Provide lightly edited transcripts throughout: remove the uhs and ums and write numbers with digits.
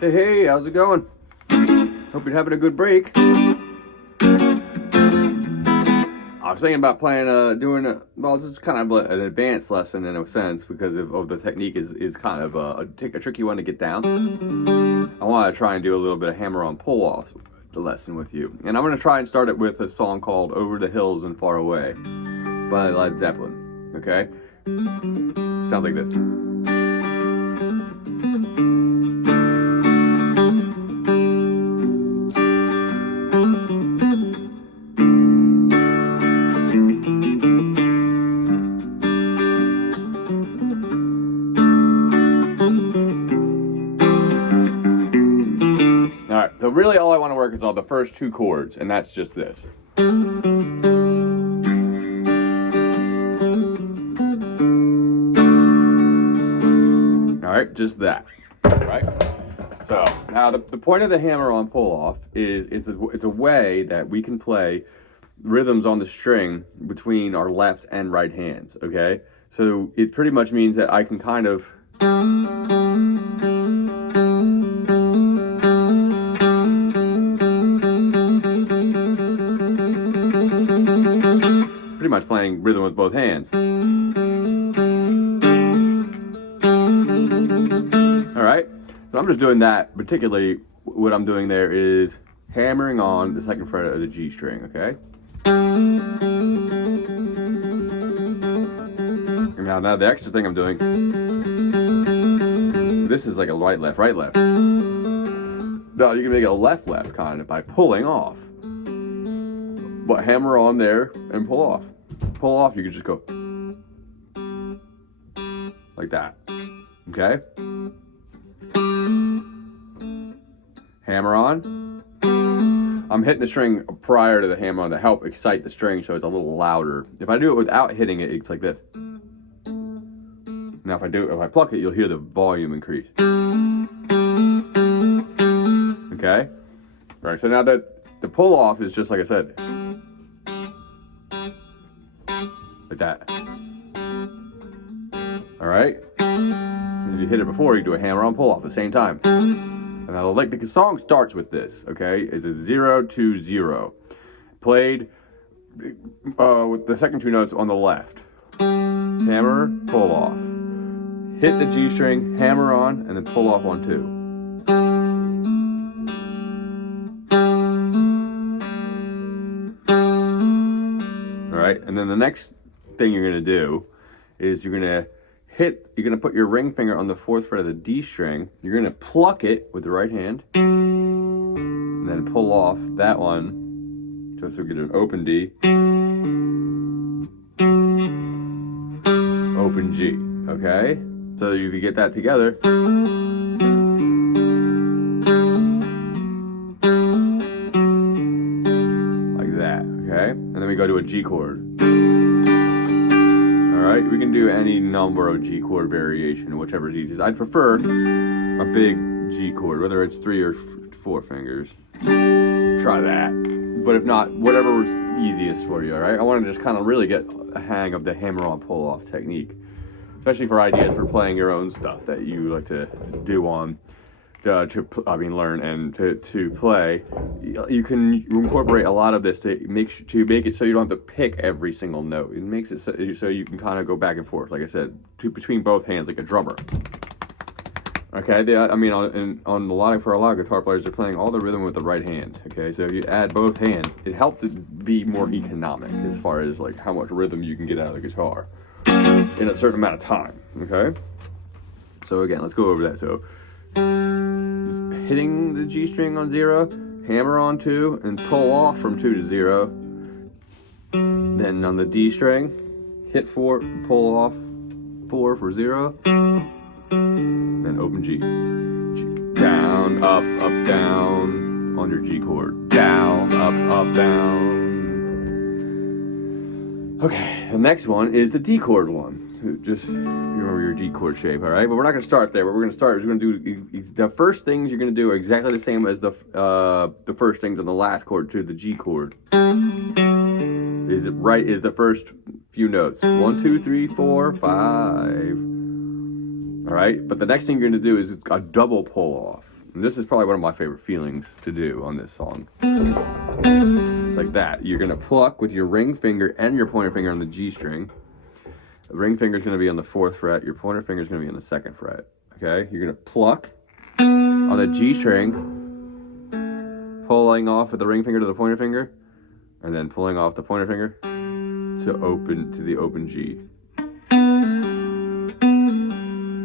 Hey, how's it going? Hope you're having a good break. I was thinking about playing, well, this is kind of an advanced lesson in a sense because of the technique is kind of a tricky one to get down. I want to try and do a little bit of hammer-on pull-off lesson with you. And I'm going to try and start it with a song called Over the Hills and Far Away by Led Zeppelin, okay? Sounds like this. Alright, so really all I want to work is on the first two chords, and that's just this. Alright, just that. Right? So, now the point of the hammer-on pull-off is it's a way that we can play rhythms on the string between our left and right hands, okay? So it pretty much means that I can kind of pretty much playing rhythm with both hands. Alright, so I'm just doing that. Particularly what I'm doing there is hammering on the second fret of the G string, okay? And now the extra thing I'm doing, this is like a right left. Now you can make it a left kind of by pulling off. But hammer on there and pull off. Pull off, you can just go like that. Okay? Hammer on. I'm hitting the string prior to the hammer on to help excite the string so it's a little louder. If I do it without hitting it, it's like this. Now if I pluck it, you'll hear the volume increase. Okay? Alright, so now the pull off is just like I said. Like that. Alright? If you hit it before, you do a hammer on pull off at the same time. And I like the song starts with this, okay? It's a 0-2-0. Played with the second two notes on the left. Hammer, pull off. Hit the G string, hammer on, and then pull off on 2. Alright, and then the next thing you're gonna do is you're gonna put your ring finger on the 4th fret of the D string. You're gonna pluck it with the right hand, and then pull off that one, so we get an open D, open G, okay? So you can get that together. Like that, okay? And then we go to a G chord. Alright, we can do any number of G chord variation, whichever is easiest. I'd prefer a big G chord, whether it's 3 or 4 fingers. Try that. But if not, whatever is easiest for you, alright? I want to just kind of really get a hang of the hammer-on pull-off technique. Especially for ideas for playing your own stuff that you like to do learn and to play. You can incorporate a lot of this to make it so you don't have to pick every single note. It makes it so you can kind of go back and forth, like I said, between both hands, like a drummer. Okay, for a lot of guitar players, they're playing all the rhythm with the right hand. Okay, so if you add both hands, it helps it be more economic as far as like how much rhythm you can get out of the guitar in a certain amount of time. Okay, so again, let's go over that. So hitting the G string on 0, hammer on 2, and pull off from 2 to 0. Then on the D string, hit 4, pull off 4 for 0. Then open G. Down, up, down on your G chord. Down, up, down. Okay, the next one is the D chord one. So just remember your D chord shape, all right? But we're not going to start there. What we're going to start is we're going to do the first things you're going to do are exactly the same as the first things on the last chord to the G chord. Is the first few notes. 1, 2, 3, 4, 5. All right, but the next thing you're going to do is it's a double pull off. And this is probably one of my favorite feelings to do on this song. It's like that. You're going to pluck with your ring finger and your pointer finger on the G string. The ring finger is going to be on the 4th fret. Your pointer finger is going to be on the 2nd fret. Okay? You're going to pluck on the G string, pulling off with the ring finger to the pointer finger, and then pulling off the pointer finger to the open G.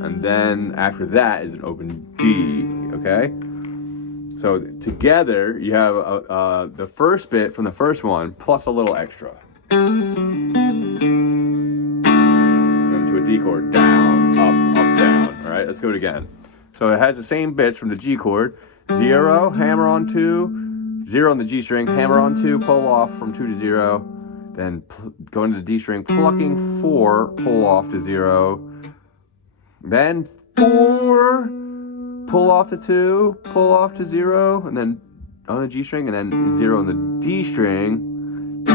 And then after that is an open D, okay? So together you have the first bit from the first one plus a little extra. Then to a D chord, down, up, down. All right, let's go it again. So it has the same bits from the G chord. 0, hammer on 2, 0 on the G string, hammer on 2, pull off from 2 to 0. Then go into the D string, plucking 4, pull off to 0. Then 4, pull off to 2, pull off to 0, and then on the G string, and then 0 on the D string, D.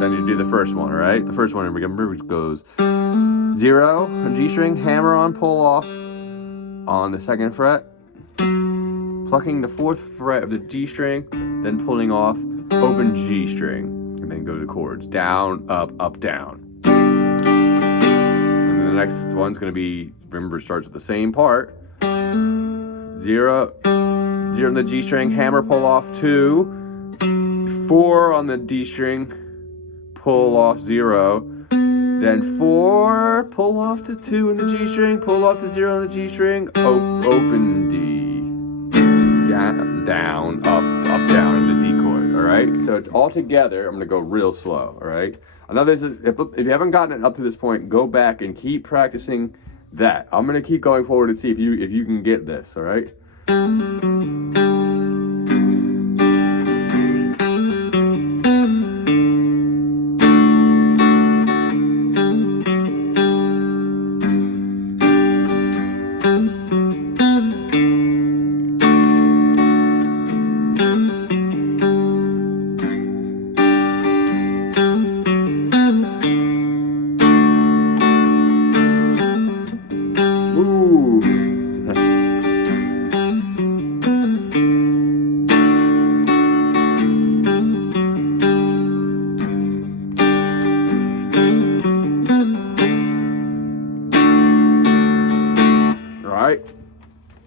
Then you do the first one, all right? The first one, remember, goes 0 on G string, hammer on, pull off on the 2nd fret, plucking the 4th fret of the D string, then pulling off open G string, and then go to chords, down, up, down. The next one's going to be, remember, starts with the same part. 0 on the G string, hammer, pull off 2. 4 on the D string, pull off 0. Then 4, pull off to 2 in the G string, pull off to 0 on the G string, open D. Down, up, down in the D chord, all right? So it's all together. I'm going to go real slow, all right? Another is, if you haven't gotten it up to this point, go back and keep practicing that. I'm going to keep going forward and see if you can get this, all right?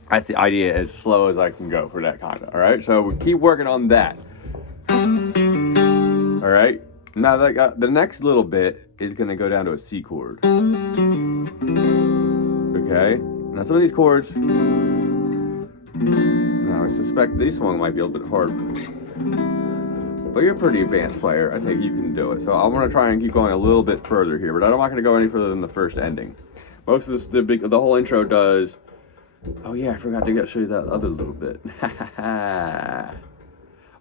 That's the idea, as slow as I can go for that kind of, all right? So we keep working on that. All right? Now the next little bit is going to go down to a C chord. Okay? Now some of these chords, now I suspect this one might be a little bit hard. But you're a pretty advanced player. I think you can do it. So I'm going to try and keep going a little bit further here, but I'm not going to go any further than the first ending. Most of this, the whole intro does. Oh yeah, I forgot to show you that other little bit.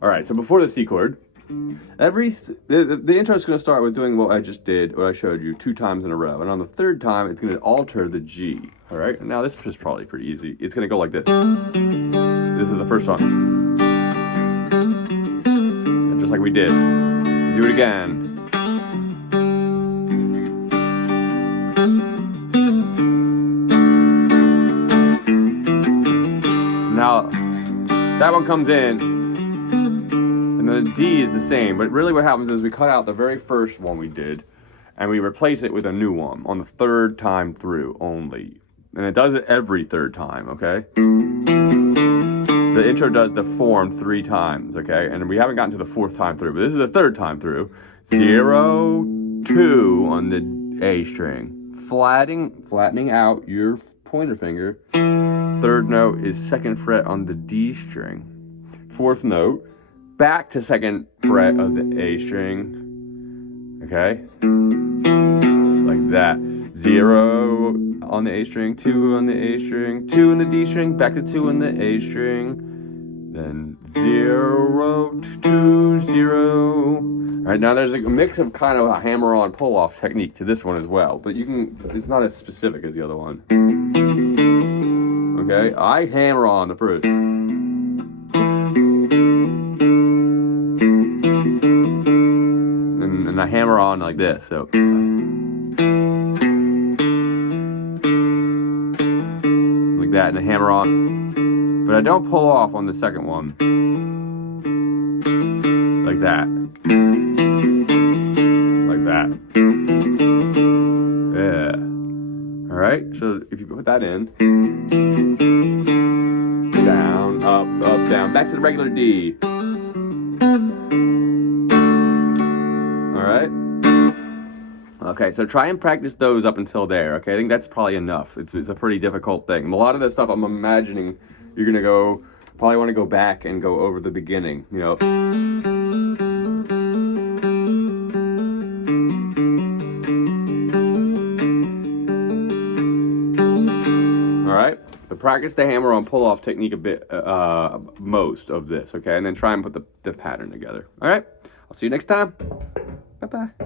All right, so before the C chord, the intro is going to start with doing what I just did, what I showed you 2 times in a row, and on the 3rd time, it's going to alter the G. All right, now this is probably pretty easy. It's going to go like this. This is the first song, and just like we did. Do it again. Now, that one comes in, and then the D is the same, but really what happens is we cut out the very first one we did, and we replace it with a new one on the 3rd time through only. And it does it every 3rd time, okay? The intro does the form 3 times, okay? And we haven't gotten to the 4th time through, but this is the 3rd time through. 0, 2 on the A string. Flattening out your pointer finger. 3rd note is 2nd fret on the D string. 4th note, back to 2nd fret of the A string. Okay? Like that. 0 on the A string, 2 on the A string, 2 in the D string, back to 2 on the A string. Then 0, 2, 0. Alright, now there's a mix of kind of a hammer-on pull-off technique to this one as well, but it's not as specific as the other one. Okay, I hammer on the first. And I hammer on like this, so. that, and then hammer on. But I don't pull off on the second one. Like that. Like that. Yeah. Alright, so if you put that in. Down, up, down. Back to the regular D. Alright. Okay, so try and practice those up until there, okay? I think that's probably enough. It's a pretty difficult thing. And a lot of this stuff I'm imagining you're going to probably want to go back and go over the beginning, you know. Alright, but practice the hammer-on pull-off technique a bit, most of this, okay? And then try and put the pattern together. Alright, I'll see you next time. Bye-bye.